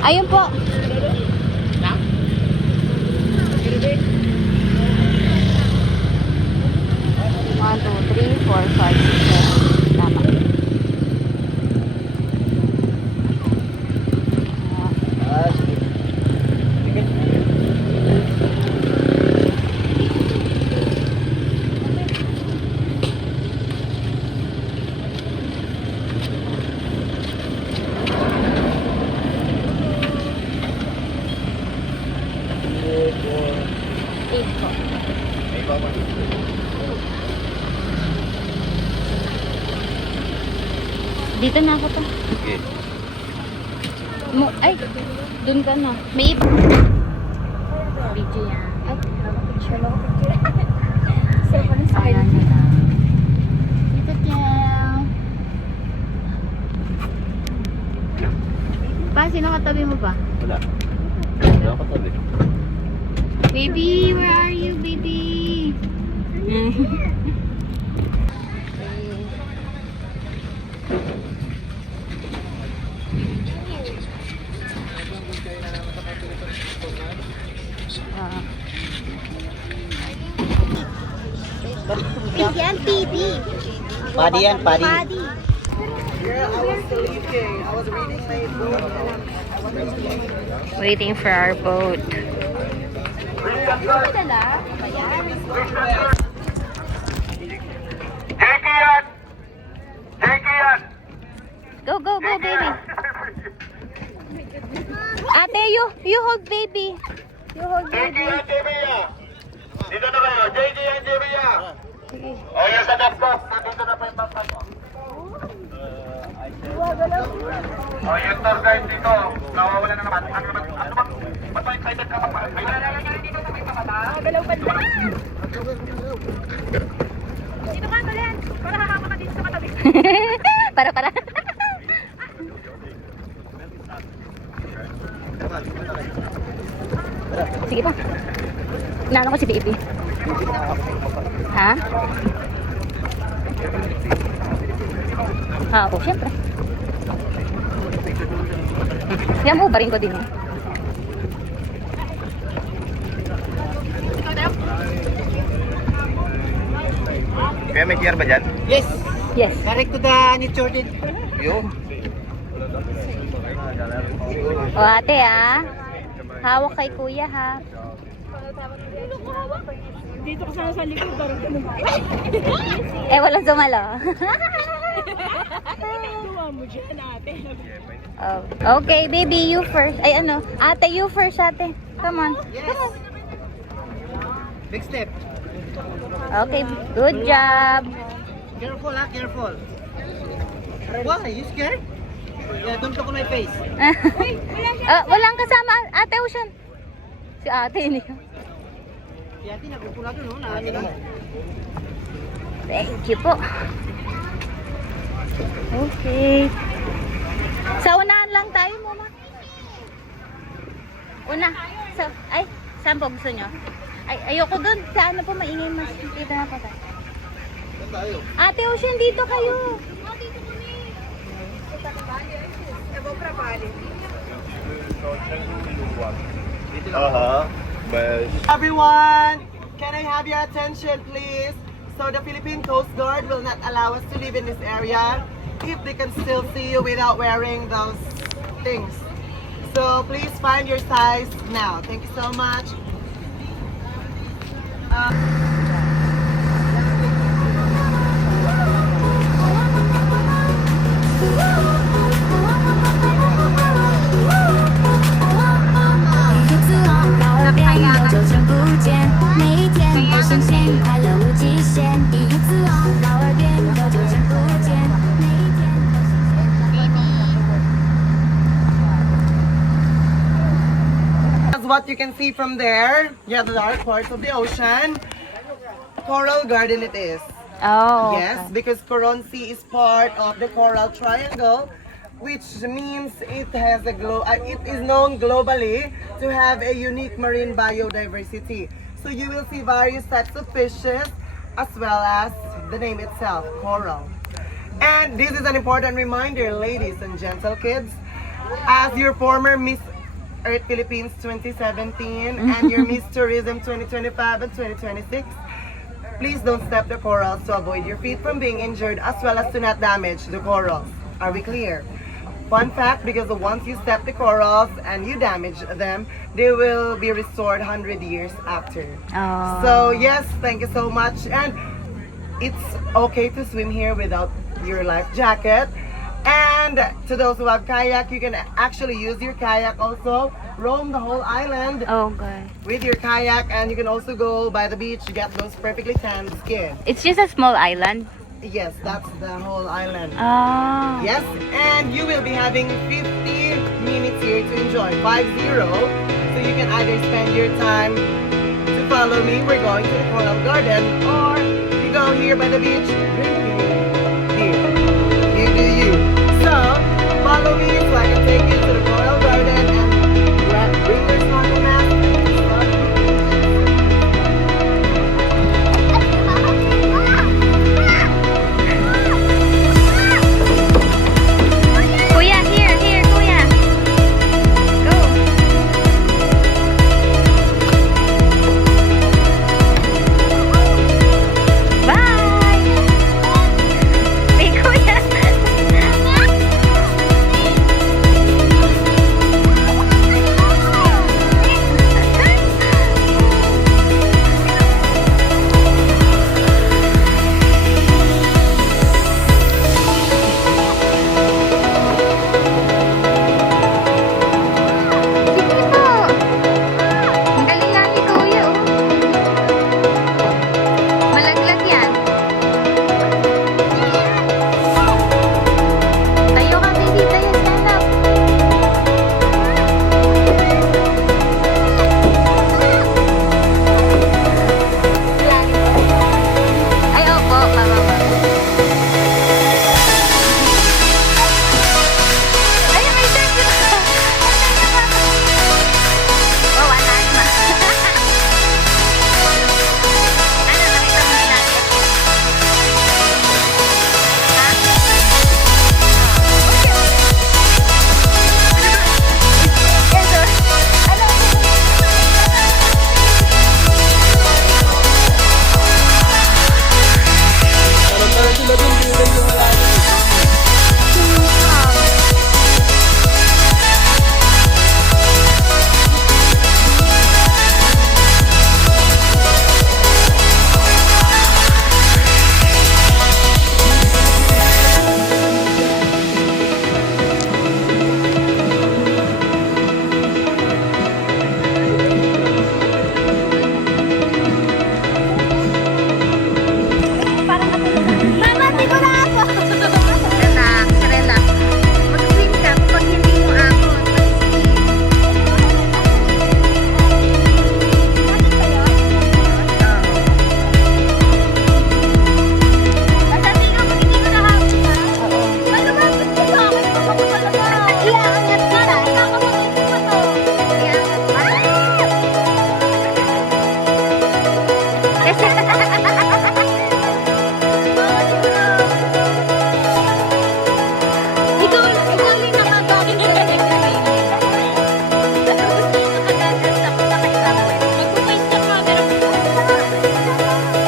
Ayun po. One, two, three, four, five, six, seven. Tama. Eight po. Dito na ako to. Okay. Ay, dun ka na. May iba. Video yan. Ay, picture. Ayan na. Dito dyan. Pa, sino katabi mo ba? Wala. Wala ka tabi. Baby, where are you, baby? Yan, PD. Padi yan, padi. Padi. Yeah, I was still eating. I was reading my book. Waiting for our boat. Go, go, go, baby. Ate, you hold baby. You hold baby. Dito na kayo, JJ and Jebia. O yan sa laptop, nandito na pa yung pampan mo. O yung tour guide dito, nawawala na naman. Ano ba? Ba't ba excited ka pa? May nalalagay dito sa may pamata. Galaw banda. Dito ka, Galen. Para hakama ka dito sa katabi. Para. Sige pa. Inaano ko si baby. Ha? Oo, syempre. Yan mo, barin ko din eh. Kaya may QR ba dyan? Yes. Yes. Direct to the New Jordan. Yo. O ate ah. Hawak kay kuya ha. Dito ka sana sa likod. Parang ganun. Walang sumalo. Gawa mo dyan, ate. Oh. Okay, baby, you first. Ay ano, ate, you first ate. Come on. Yes. Big step. Okay, good job. Careful, ha? Careful. Why? You scared? Yeah, don't look on my face. Walang kasama, ate Ocean. Si ate hindi. Si ate, nagpupula doon, no? Naanin ka. Thank you po. Okay. Sa unahan lang tayo, mama. Una. Saan po gusto nyo? Ayoko dun. Sa ano po maingay mas. Dito na po tayo. Ate Ocean, dito kayo. Everyone, can I have your attention, please? So the Philippine Coast Guard will not allow us to live in this area if they can still see you without wearing those things. So please find your size now. Thank you so much. As what you can see from there, yeah, the dark parts of the ocean. Coral Garden it is. Oh. Yes, because Coron Sea is part of the Coral Triangle, which means it has a it is known globally to have a unique marine biodiversity. So you will see various types of fishes as well as the name itself, coral. And this is an important reminder, ladies and gentle kids, as your former Miss Earth Philippines 2017 and your Miss Tourism 2025 and 2026. Please don't step the corals to avoid your feet from being injured as well as to not damage the corals. Are we clear? Fun fact, because once you step the corals and you damage them, they will be restored 100 years after. Oh. So yes, thank you so much. And it's okay to swim here without your life jacket. And to those who have kayak, you can actually use your kayak also. Roam the whole island Okay. with your kayak, and you can also go by the beach to get those perfectly tanned skin. It's just a small island. Yes, that's the whole island. Ah. Yes, and you will be having 50 minutes here to enjoy, 50. So you can either spend your time to follow me, we're going to the Coral Garden, or you go here by the beach drinking beer. You do you. So, follow me so I can take you to the Coral Garden and bring your snorkel mask. Kuya, here, kuya. Go. Bye. Hey, kuya. Sige po. Ang galing nga ni kuya, oh. Malaglag yan. Tayo ka, baby. Tayo, stand up. Ay, opo. Bababa. Ay, may surf. Oh, wala na. Ano, nakita mo nila? Ha? Yes, sir. Mama, di mo na ako! Relax, relax. Mag-swim ka pag hindi mo ako. Basta tingnan pag hindi ko nahapon ka. Ano ba? Gusto sa akin? Baka mo talaga. Iangat kita. Kakapagod mo to. Iangat ka. Ikaw lang nakagaling ka na nag-training. Ano gusto yung nakagagal sa kakailangan? Mag-face ka camera.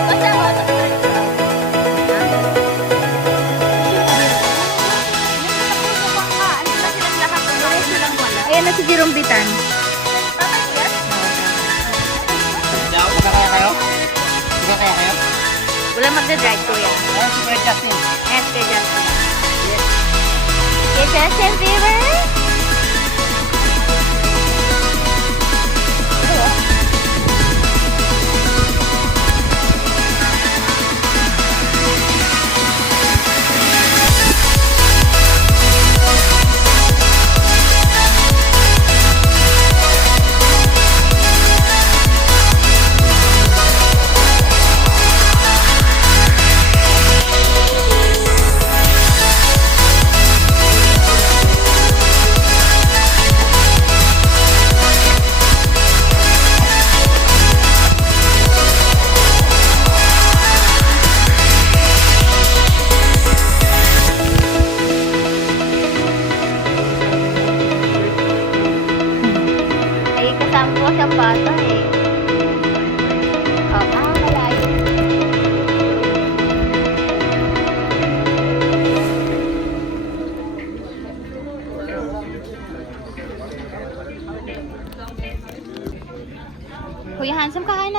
Basta ako sa ayan na si Jerome Bitan. Kaya kayo? Kaya kayo? Wala magdadrive ko yan. Si Kuya Justin. Yes, kay Justin. Yes. Kay Justin Bieber?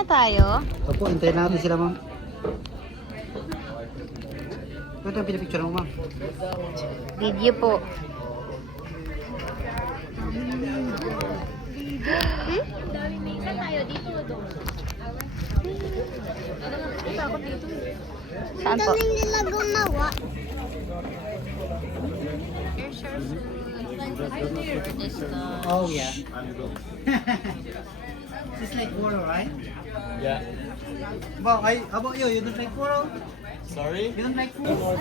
na tayo? Opo, hintayin natin sila, ma'am. Ito yung pinipicture mo, ma'am. Video po. Saan tayo? Dito o doon? Saan po? nila gumawa. Oh, yeah. It's like coral, right? Yeah. Well, how about you? You don't like coral? Sorry? You don't like coral?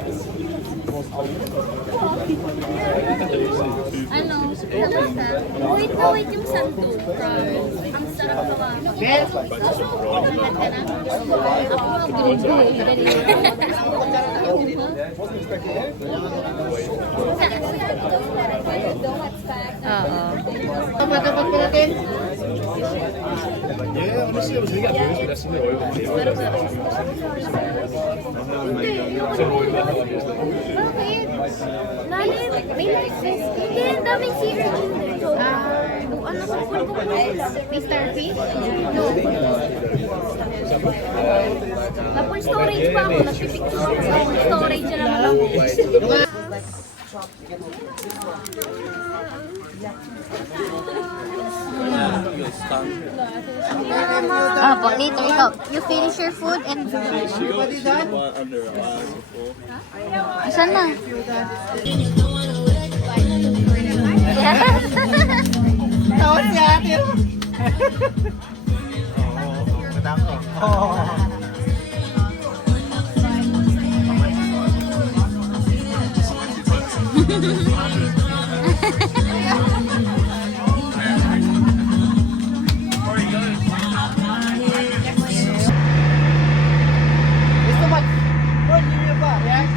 Ano? Wait na wait yung santo. Ang sarap gawa. Yes. Dapat po natin. Yeah, honestly, I was really confused with that in the oil. Bakit? Lalim. May hindi, ang daming sea urchin dito. Ano sa pool ko? May starfish? No. Na-full storage pa ako. Nagpipicture ako sa full storage na naman ako. Ah, po, later ikaw. You finish your food and... Asan na? Tawa si ate. Gusto mo? Paul, yun ba? Yes?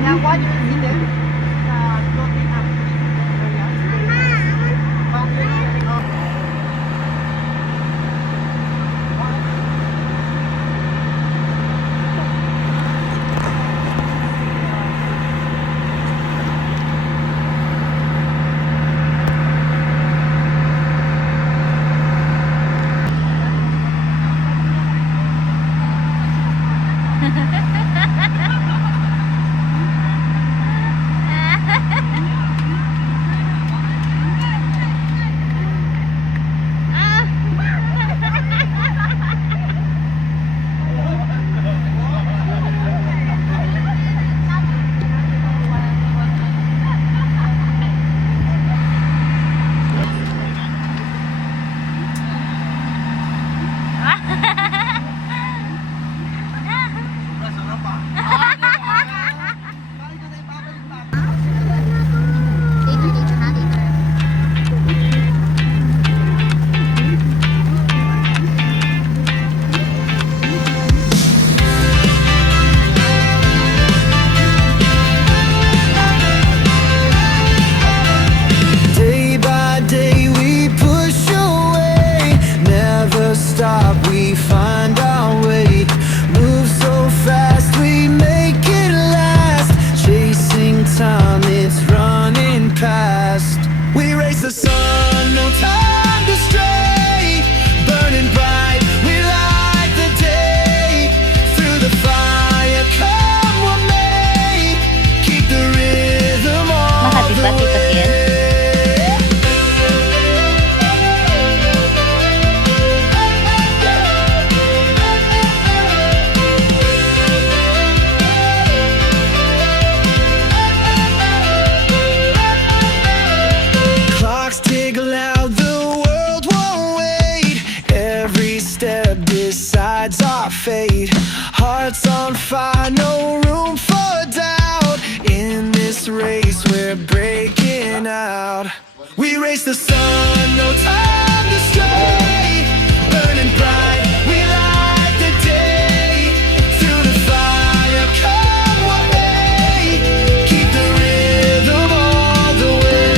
Now what you see there? Floating up Day by day we push away, never stop, we find our way. Move so fast, we make it last. Chasing time, it's running past. We race the sun, no time to stray. Burning bright, we light the day. Through the fire, come what may. Keep the rhythm on Makati ba, the Tito Ken? way. Clocks tick loud, the world won't wait. Every step decides our fate. Hearts on fire, no room for doubt. In this race, we're breaking out. We race the sun, no time to stray. Burning bright, we light the day. Through the fire, come what may. Keep the rhythm all the way.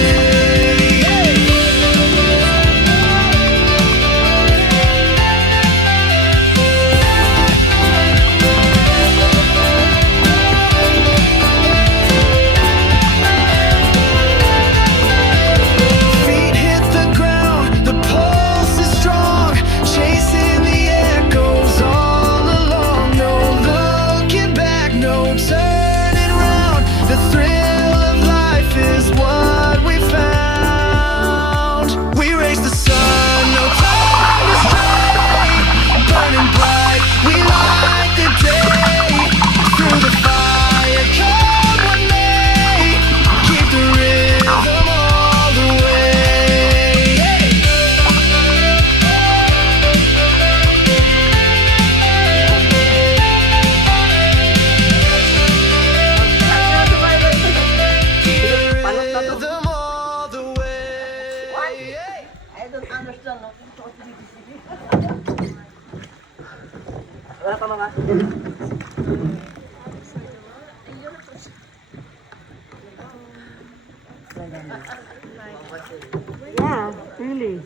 Wala pa mga. Yeah, really.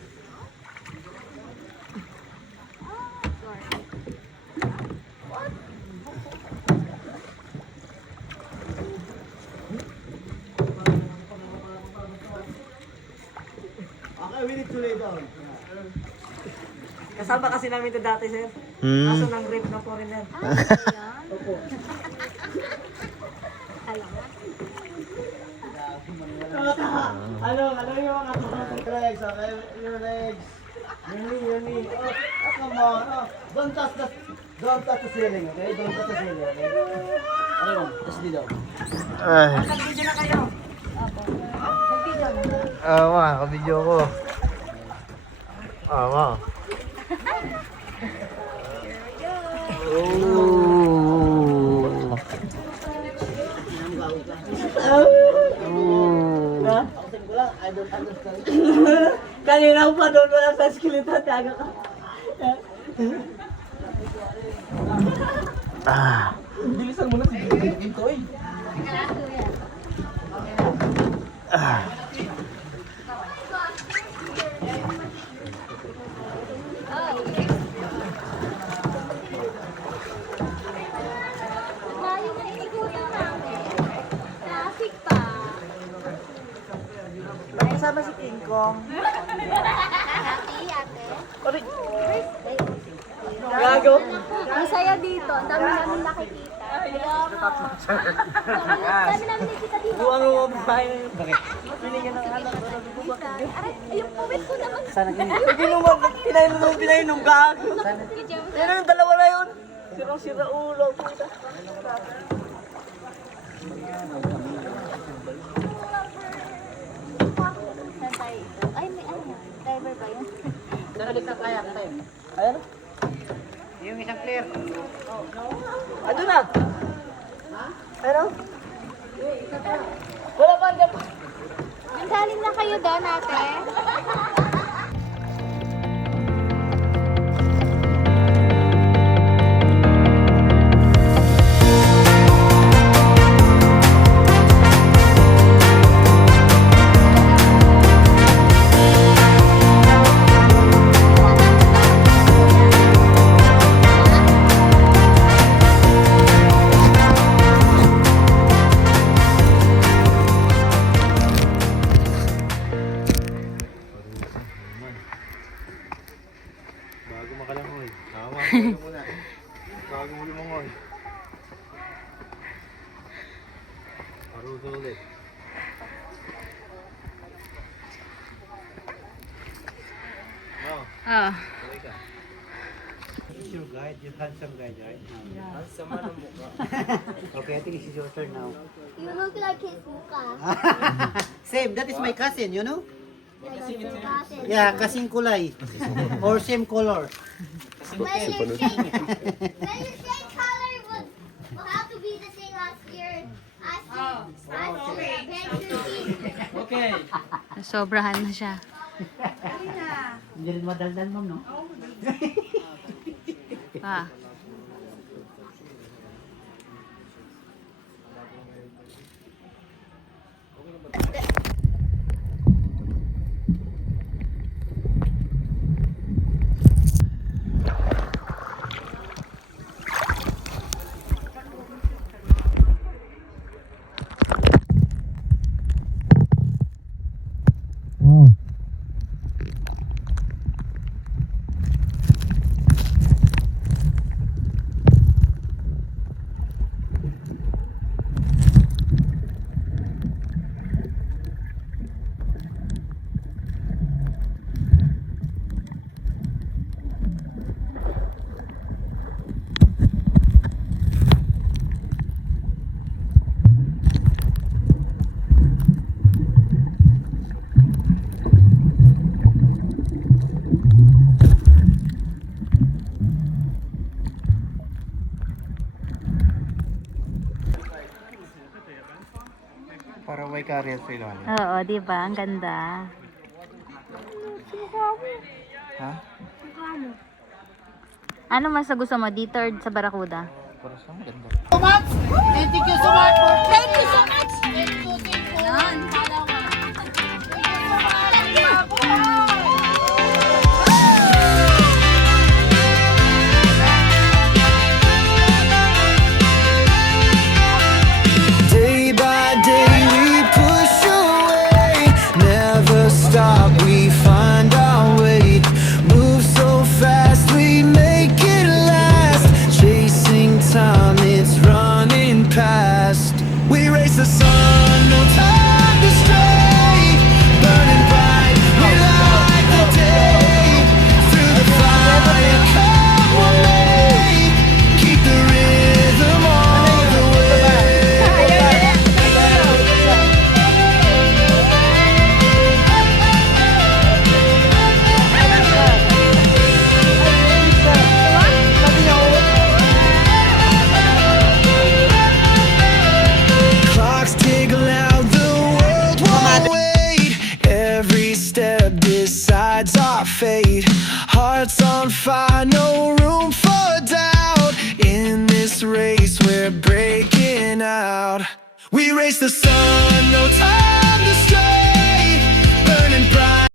Okay, we need to lay down. Kasama kasi namin ito dati, sir. Kaso ng rape ng foreigner. Ano yung mga legs, okay? Your legs. Your knee. Oh, come on. Oh, don't touch the ceiling, okay? Don't touch the ceiling, okay? Ano, tapos dito. Nag-video na kayo. Kabidyo ko. I don't understand. Kanina pa doon wala sa skeleton. Taga ka. Bilisan mo na si Dito eh. Layo na inigutan namin. Traffic pa. Kasama si King Kong. Ate. Gago. Masaya dito. Ang dami namin nakikita. Ang dami namin nakikita dito. Buwang mo bahay na yun. Bakit? Pinigyan ng anak ko. Aray, yung puwit ko naman. Sana ganyan. Pinainom gago. Yan ang dalawa na yun. Sira ulo. Puta. Saan tayo? Ay, may ano. Driver ba yun? Ayan. Yung isang clear. Ano na? Ano? Wala pa hanggang pa. Mensalim na kayo doon, ate. Bago makalangoy. Tama, bago muna. Bago muli mongoy. Paruso ulit. Oh, Ah. tuloy ka. He's your guide, your handsome guide, right? Sama ng mukha. Okay, I think it's your turn now. You look like his mukha. Same, that is my cousin, you know? Like your cousin. Yeah, kasing kulay. Or same color. When your shade color will have to be the same as your Okay. Sobrahan na siya. Hindi rin madaldal, ma'am, no? Pa. Para may career sa ilalim. Oo, di ba? Ang ganda. Ha? Ano mas gusto mo, dito or sa Barracuda? Para sa maganda. Thank you so much. Thank you. Yan. Day by day we push away, never stop, we find our way. Move so fast, we make it last. Chasing time, it's running past. We race the sun, no time to stray. Burning bright, we light the day. Through the fire, come on, mate. Keep the rhythm all the way. Clocks tick loud, the world won't wait. Every step decides our fate. Hearts on fire, no room for doubt. In this race, we're breaking out. We race the sun, no time to